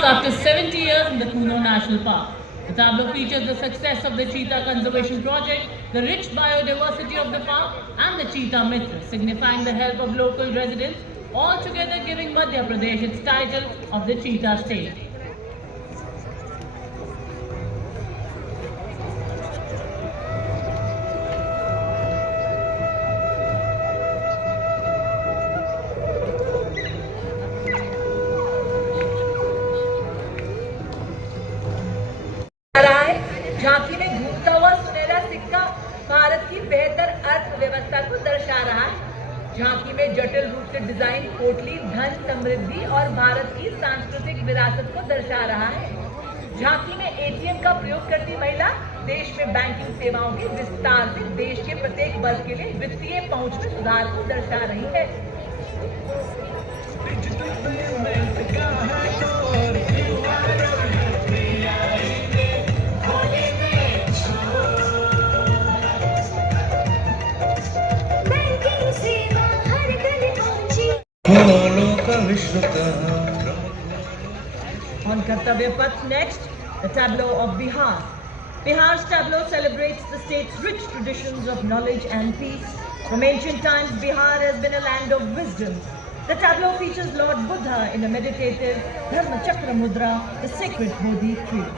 After 70 years in the Kuno National Park, the tableau features the success of the cheetah conservation project, the rich biodiversity of the park, and the cheetah mitra, signifying the help of local residents, all together giving Madhya Pradesh its title of the cheetah state. झांकी में घूमता हुआ सुनहरा सिक्का भारत की बेहतर अर्थव्यवस्था को दर्शा रहा है। झांकी में जटिल रूप से डिजाइन पोटली धन समृद्धि और भारत की सांस्कृतिक विरासत को दर्शा रहा है। झांकी में एटीएम का प्रयोग करती महिला देश में बैंकिंग सेवाओं के विस्तार से देश के प्रत्येक वर्ग के लिए वित्तीय पहुंच में सुधार को दर्शा रही है। On Kartavya Path next, the tableau of Bihar. Bihar's tableau celebrates the state's rich traditions of knowledge and peace. From ancient times, Bihar has been a land of wisdom. The tableau features Lord Buddha in a meditative Dharma Chakra Mudra, the sacred Bodhi tree.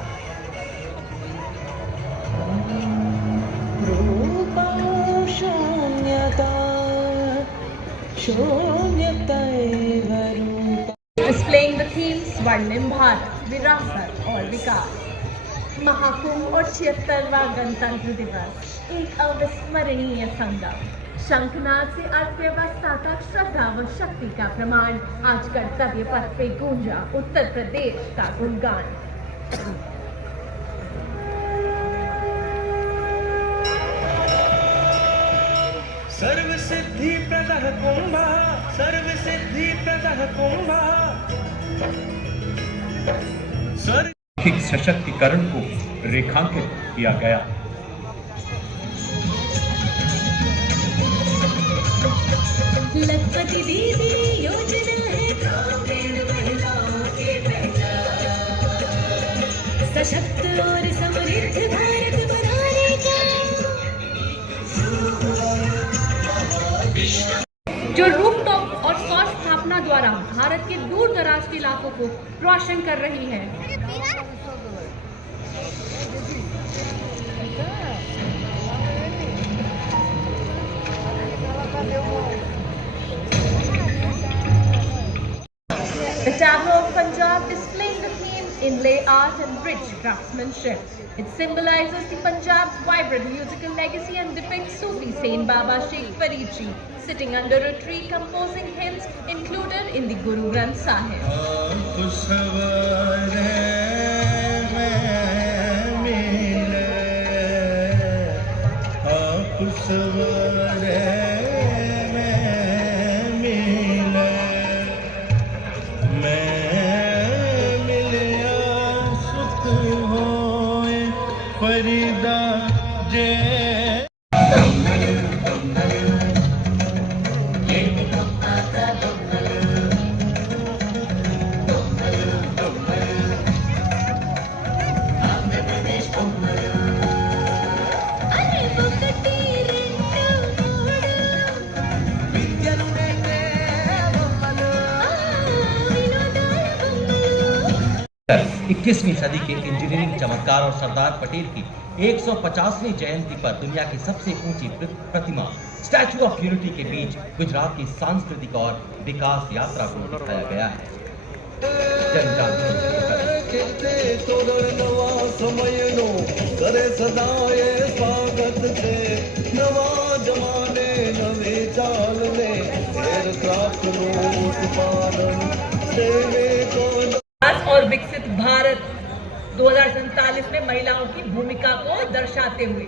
Displaying the themes Swarnim Bharat, विरासत और विकास। महाकुंभ और 76वां गणतंत्र दिवस एक अविस्मरणीय संगम। शंखनाद से अर्थव्यवस्था तक श्रद्धा व शक्ति का प्रमाण। आज कर्तव्य पथ पे गूंजा उत्तर प्रदेश का गुणगान। सर्व सिद्धि प्रदः कुंभा, सर्व सिद्धि प्रदः कुंभा। सर्व सशक्तिकरण को रेखांकित किया गया। लखपति दीदी योजना है ग्रामीण महिलाओं के पहचान, सशक्त और समृद्ध भारत बनाने का। जो रूफटॉप और सौर स्थापना द्वारा भारत के दूर दराज के इलाकों को रोशन कर रही है। The tableau of Punjab displaying the theme inlay art and rich craftsmanship. It symbolizes the Punjab's vibrant musical legacy and depicts Sufi Saint Baba Sheikh Farid Ji sitting under a tree composing hymns included in the Guru Granth Sahib. इक्कीसवीं सदी के engineering चमत्कार और सरदार पटेल की 150वीं जयंती पर दुनिया की सबसे ऊंची प्रतिमा स्टैचू ऑफ यूनिटी के बीच गुजरात की सांस्कृतिक और विकास यात्रा को दिखाया गया है। और विकसित भारत 2047 में महिलाओं की भूमिका को दर्शाते हुए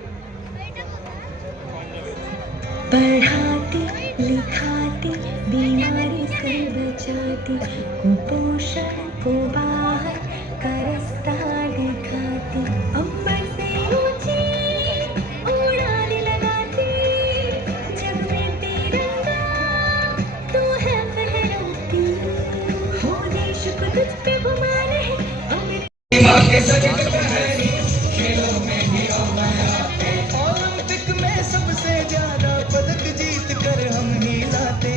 पढ़ाती लिखाती बीमारी से बचाती, कुपोषण को बाहर का रास्ता दिखाती, अंबर से ऊंची उड़ान लगाती, जग में तिरंगा तू है फहराती, हो देश को तुझ पे गुमान है। ओलंपिक में सबसे ज्यादा पदक जीत कर हम ही लाते।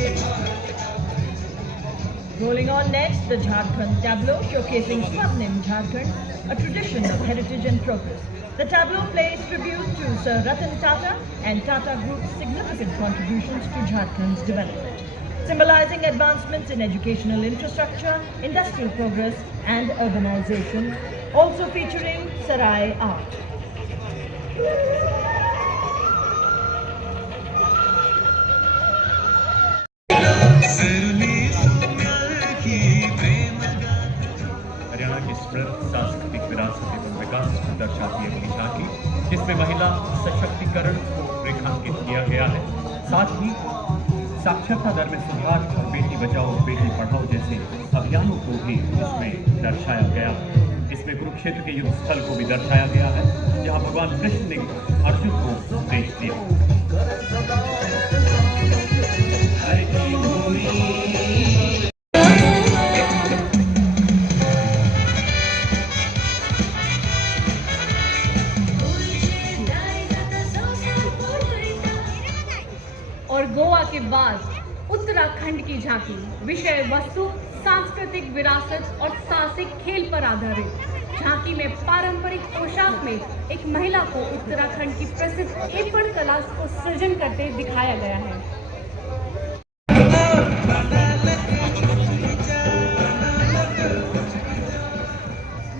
Rolling on next, the Jharkhand tableau showcasing Swapnim Jharkhand, a tradition of heritage and progress. The tableau pays tribute to Sir Ratan Tata and Tata Group's significant contributions to Jharkhand's development, symbolizing advancements in educational infrastructure, industrial progress and urbanization, also featuring Sarai art. Haryana की समृद्ध सांस्कृतिक विरासत एवं विकास को दर्शाती है अपनी झांकी, जिसमें महिला सशक्तिकरण को रेखांकित किया गया है। साथ ही साक्षरता दर में सुधार और बेटी बचाओ बेटी पढ़ाओ जैसे अभियानों को भी इसमें दर्शाया गया है। इसमें कुरुक्षेत्र के युद्ध स्थल को भी दर्शाया गया है, जहां भगवान कृष्ण ने अर्जुन को उपदेश दिया। और गोवा के बाद उत्तराखंड की झांकी विषय वस्तु सांस्कृतिक विरासत और साहसिक खेल पर आधारित। झांकी में पारंपरिक पोशाक में एक महिला को उत्तराखंड की प्रसिद्ध एपड़ कला को सृजन करते दिखाया गया है।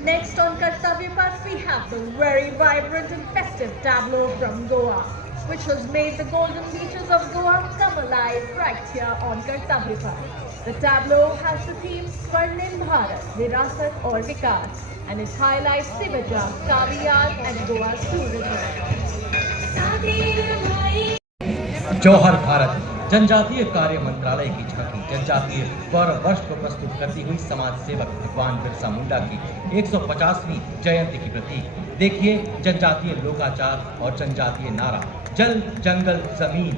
Next on Kartavya Path, we have the very vibrant and festive tableau from Goa, which has made the golden beaches of Goa come alive right here on Kartavya Path. The tableau has the theme Swarnim Bharat, Virasat aur Vikas, and it highlights Sivaja, Kaviyar and Goa's tourism. जौहर भारत जनजातीय कार्य मंत्रालय की झांकी जनजातीय गौरव वर्ष को प्रस्तुत करती हुई समाज सेवक भगवान बिरसा मुंडा की 150वीं जयंती की प्रतीक। देखिए जनजातीय लोकाचार और जनजातीय नारा जल जंगल जमीन।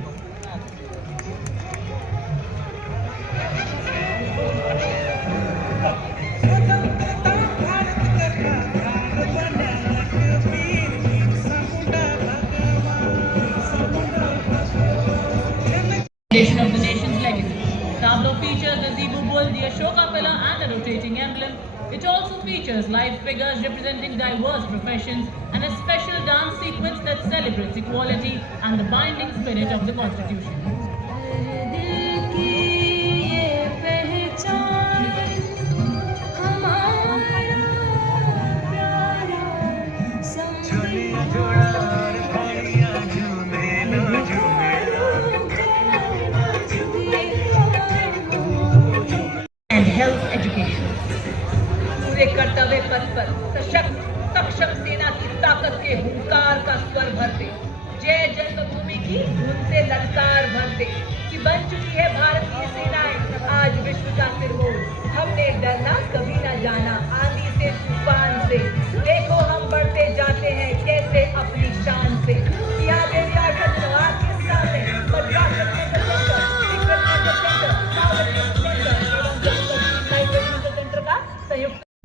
Of the nation's legacy. Tableau features the Zebu bull, the Ashoka pillar and a rotating emblem. It also features live figures representing diverse professions and a special dance sequence that celebrates equality and the binding spirit of the Constitution. Health education. पूरे कर्तव्य पथ पर सशक्त सक्षम सेना की ताकत के हुंकार का स्वर भरते, जय जन्मभूमि की धुन से ललकार भरते कि बन चुकी है भारत की सेनाएं आज विश्व का सिरमौर। हमने डरना कभी न जाना आंधी से तूफान से, देखो हम बढ़ते जाते हैं कैसे अपनी शान से।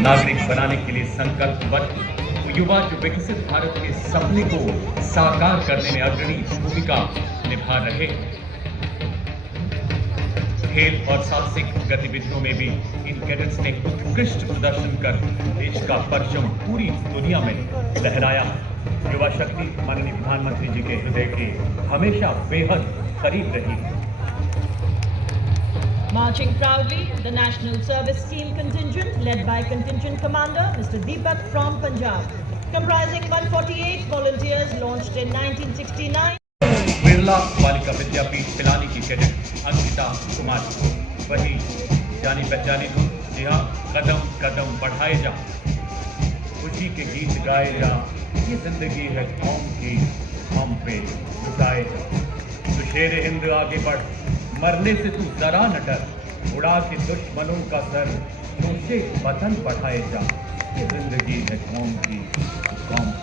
नागरिक बनाने के लिए संकल्पबद्ध युवा जो विकसित भारत के सपने को साकार करने में अग्रणी भूमिका निभा रहे। खेल और साहसिक गतिविधियों में भी इन कैडेट्स ने उत्कृष्ट प्रदर्शन कर देश का परचम पूरी दुनिया में लहराया। युवा शक्ति माननीय प्रधानमंत्री जी के हृदय के हमेशा बेहद करीब रही है। Marching proudly, the National Service Team contingent led by Contingent Commander Mr. Deepak from Punjab, comprising 148 volunteers launched in 1969. Birla बालिका विद्यापीठ पिलानी की कैडेट अंकिता कुमारी, वही जानी पहचानी धुन, जी हाँ, कदम कदम बढ़ाए जा, खुशी के गीत गाए जा, ये जिंदगी है कौम की, हम पे लुटाए जा। तो शेर हिंद आगे बढ़, मरने से तू जरा न डर, उड़ा के दुश्मनों का सर, जोशे वतन बढ़ाए जा, ये जिंदगी है कौम की, कौम की।